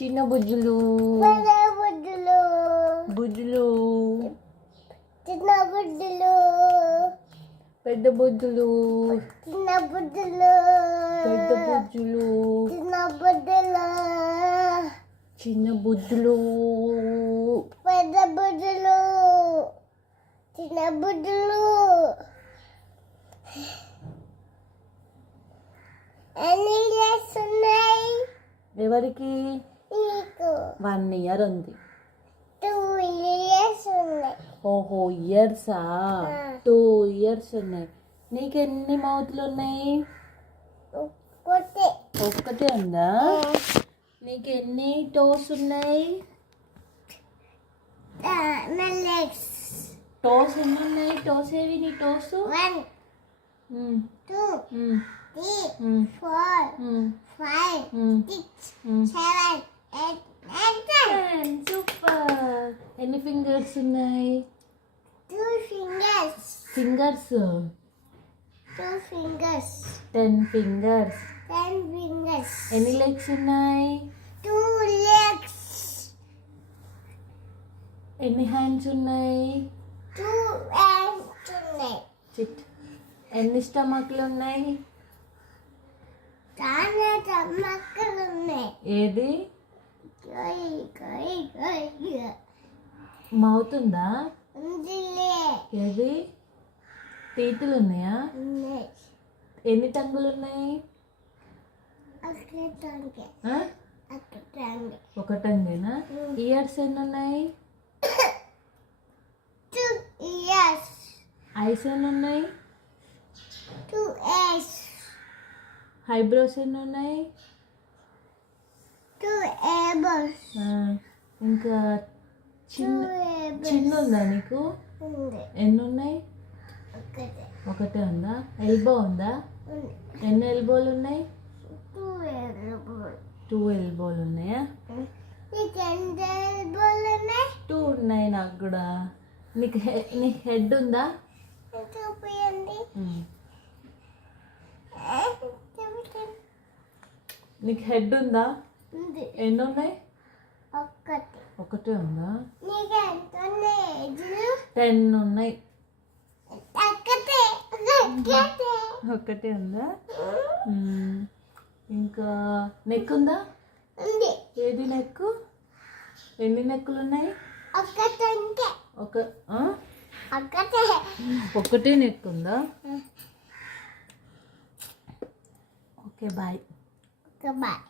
చిన్న బుజ్జులు బుజ్జులు బుజ్జులు చిన్న బుజ్జులు పెద్ద బుజ్జులు చిన్న బుజ్జులు పెద్ద బుజ్జులు చిన్న బుజ్జులు చిన్న బుజ్జులు పెద్ద బుజ్జులు చిన్న బుజ్జులు ఎన్ని ఇయర్స్ ఉన్నాయి ఎవరికి నీకు 1 ఇయర్ ఉంది 2 ఇయర్స్ ఉన్నాయి ఓహో ఇయర్సా 2 ఇయర్స్ ఉన్నాయి. నీకు ఎన్ని మౌతులు ఉన్నాయి? ఒక్కటే ఉందా? నీకు ఎన్ని టోస్ ఉన్నాయి? లెగ్స్ టోస్ ఎన్ని ఉన్నాయి? టోస్ ఏవి నీ టోస్? 1 2 3 4 5 6 7 8 9 10 సూపర్. ఎన్ని ఫింగర్స్ ఉన్నాయి? 2 fingers fingers 2 fingers 10 fingers. 10 fingers ఎన్ని లెగ్స్ ఉన్నాయి? 2 legs ఎన్ని హ్యాండ్స్ ఉన్నాయి? 2 hands ఉన్నాయి చిట్. ఎన్ని స్టమక్లు ఉన్నాయి? చాలా చమ్మక్కలు ఉన్నాయి ఏది? మౌత్ ఉందా? ఉందిలే ఏది? టీతులు ఉన్నాయా? ఉన్నాయి ఎన్ని టంగులు ఉన్నాయి? అక్కడంగే ఆ? అక్కడంగే ఒక టంగేనా? ఇయర్స్ ఎన్ని ఉన్నాయి? 2 ears ఐస్ ఎన్ని ఉన్నాయి? 2 ears ఐబ్రోస్ ఎన్ని ఉన్నాయి? 2 elbows ఆ, ఇంకా 2 చిన్న elbows చిన్న ఉందా నీకు? ఉంది ఎన్ని ఉన్నాయి? ఒకటే ఒకటే ఉందా? ఎల్బో ఉందా? ఉంది ఎన్ని ఎల్బోలు ఉన్నాయి? 2 elbows 2 ఎల్బోలు ఉన్నాయా? నీకు ఎంత elbows ఉన్నాయి 2 ఉన్నాయి నాకు కూడా. నీకు హెడ్ ఉందా? చూపియండి ఉమ్. చూపించండి నీకు హెడ్ ఉందా? ఉంది ఎన్ని ఉన్నాయి? ఒక్కటి ఒకటే ఉందా? నీకు ఎంత ఉన్నాయి ఏజ్లు 10 ఉన్నాయి. ఒక్కటే ఒక్కటే ఒకటే ఉందా? ఉమ్. ఇంకా నెక్ ఉందా? ఉంది ఏది నెక్? ఎన్ని నెక్కులు ఉన్నాయి? ఒక్కటే ఒక ఆ? ఒక్కటే ఒకటే నెక్ ఉందా? Okay bye. బాయ్